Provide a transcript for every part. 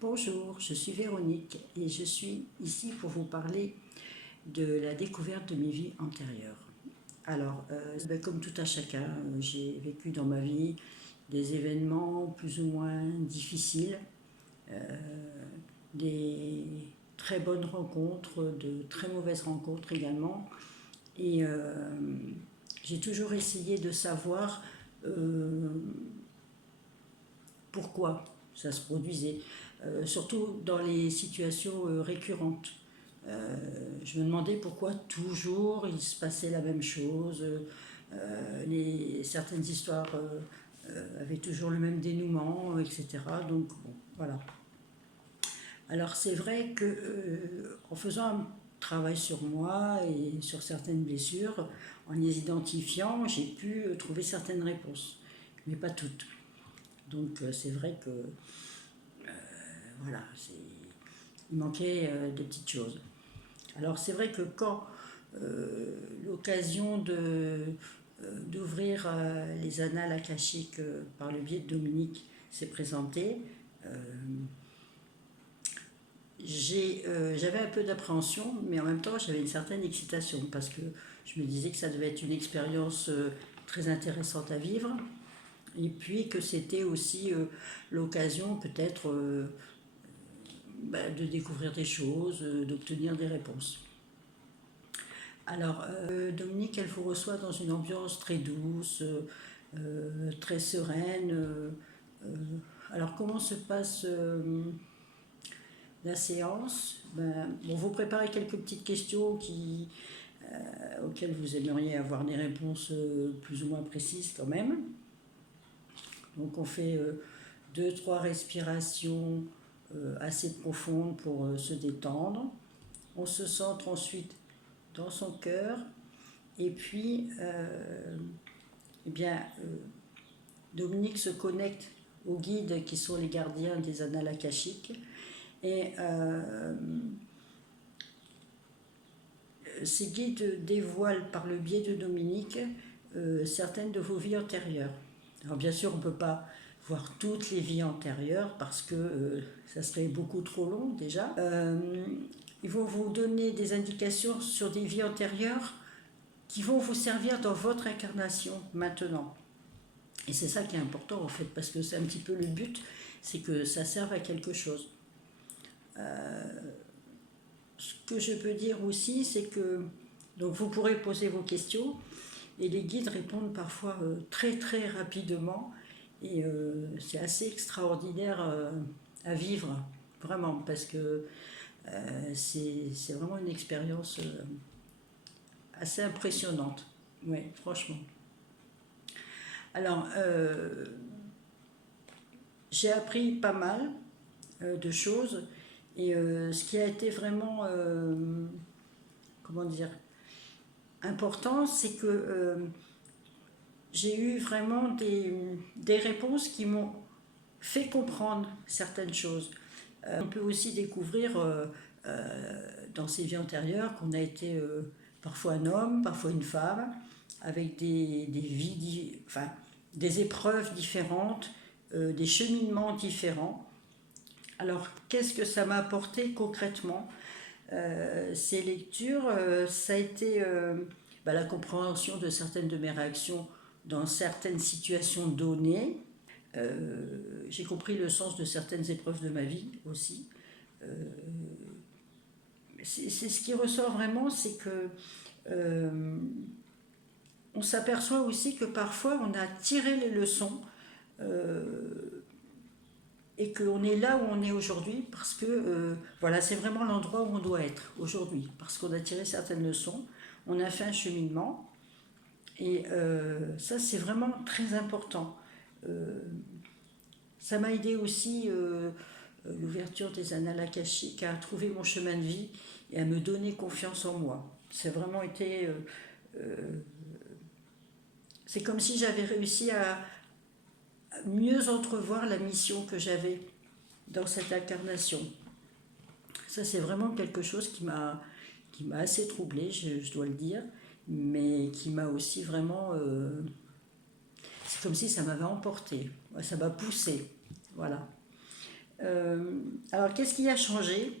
Bonjour, je suis Véronique et je suis ici pour vous parler de la découverte de mes vies antérieures. Alors, comme tout un chacun, j'ai vécu dans ma vie des événements plus ou moins difficiles, des très bonnes rencontres, de très mauvaises rencontres également. Et j'ai toujours essayé de savoir pourquoi ça se produisait, surtout dans les situations récurrentes. Je me demandais pourquoi toujours il se passait la même chose, certaines histoires avaient toujours le même dénouement, etc. Donc bon, voilà. Alors c'est vrai que en faisant un travail sur moi et sur certaines blessures, en les identifiant, j'ai pu trouver certaines réponses, mais pas toutes. Donc c'est vrai que voilà, il manquait de petites choses. Alors c'est vrai que quand l'occasion d'ouvrir les annales akashiques par le biais de Dominique s'est présentée, j'avais un peu d'appréhension, mais en même temps j'avais une certaine excitation parce que je me disais que ça devait être une expérience très intéressante à vivre et puis que c'était aussi l'occasion peut-être de découvrir des choses, d'obtenir des réponses. Alors, Dominique, elle vous reçoit dans une ambiance très douce, très sereine. Alors, comment se passe la séance? Vous préparez quelques petites questions auxquelles vous aimeriez avoir des réponses plus ou moins précises quand même. Donc, on fait 2-3 respirations assez profondes pour se détendre. On se centre ensuite dans son cœur et puis Dominique se connecte aux guides qui sont les gardiens des annales akashiques et ces guides dévoilent par le biais de Dominique certaines de vos vies antérieures. Alors bien sûr on ne peut pas voir toutes les vies antérieures parce que ça serait beaucoup trop long déjà. Ils vont vous donner des indications sur des vies antérieures qui vont vous servir dans votre incarnation maintenant. Et c'est ça qui est important en fait, parce que c'est un petit peu le but, c'est que ça serve à quelque chose. Ce que je peux dire aussi, c'est que donc vous pourrez poser vos questions et les guides répondent parfois très très rapidement et c'est assez extraordinaire à vivre, vraiment, parce que c'est vraiment une expérience assez impressionnante, oui, franchement. Alors, j'ai appris pas mal de choses et ce qui a été vraiment, comment dire, important, c'est que j'ai eu vraiment des réponses qui m'ont fait comprendre certaines choses. On peut aussi découvrir dans ces vies antérieures qu'on a été parfois un homme, parfois une femme, avec des vies, des épreuves différentes, des cheminements différents. Alors, qu'est-ce que ça m'a apporté concrètement ces lectures? Ça a été la compréhension de certaines de mes réactions dans certaines situations données. J'ai compris le sens de certaines épreuves de ma vie aussi. C'est ce qui ressort vraiment, c'est que on s'aperçoit aussi que parfois on a tiré les leçons et qu'on est là où on est aujourd'hui parce que c'est vraiment l'endroit où on doit être aujourd'hui, parce qu'on a tiré certaines leçons, on a fait un cheminement et ça c'est vraiment très important. Ça m'a aidé aussi l'ouverture des annales akashiques à trouver mon chemin de vie et à me donner confiance en moi. C'est vraiment été c'est comme si j'avais réussi à mieux entrevoir la mission que j'avais dans cette incarnation. Ça, c'est vraiment quelque chose qui m'a assez troublée, je dois le dire, mais qui m'a aussi vraiment... c'est comme si ça m'avait emporté, ça m'a poussée, voilà. Alors, qu'est-ce qui a changé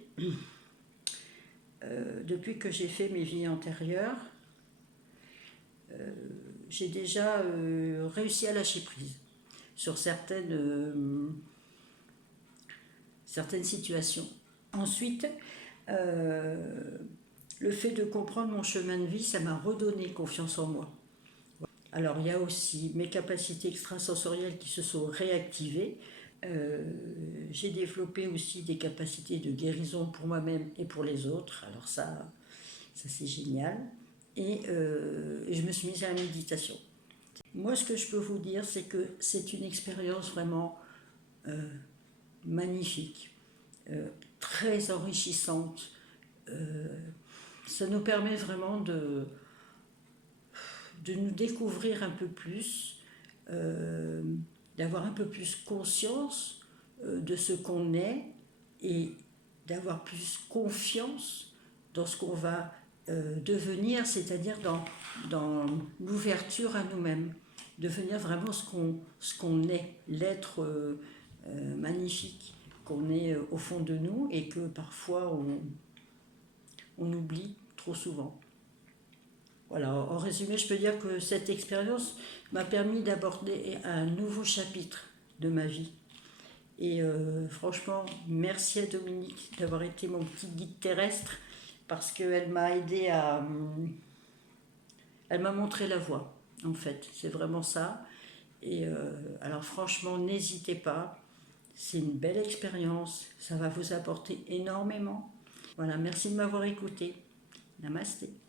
depuis que j'ai fait mes vies antérieures? J'ai déjà réussi à lâcher prise sur certaines situations. Ensuite, le fait de comprendre mon chemin de vie, ça m'a redonné confiance en moi. Alors, il y a aussi mes capacités extrasensorielles qui se sont réactivées. J'ai développé aussi des capacités de guérison pour moi-même et pour les autres. Alors ça c'est génial. Et je me suis mise à la méditation. Moi, ce que je peux vous dire, c'est que c'est une expérience vraiment magnifique, très enrichissante. Ça nous permet vraiment de nous découvrir un peu plus, d'avoir un peu plus conscience de ce qu'on est et d'avoir plus confiance dans ce qu'on va devenir, c'est-à-dire dans l'ouverture à nous-mêmes, devenir vraiment ce qu'on est, l'être magnifique qu'on est au fond de nous et que parfois on oublie trop souvent. Voilà, en résumé, je peux dire que cette expérience m'a permis d'aborder un nouveau chapitre de ma vie. Et franchement, merci à Dominique d'avoir été mon petit guide terrestre parce qu'elle m'a aidé à... Elle m'a montré la voie, en fait. C'est vraiment ça. Et alors franchement, n'hésitez pas. C'est une belle expérience. Ça va vous apporter énormément. Voilà, merci de m'avoir écouté. Namasté.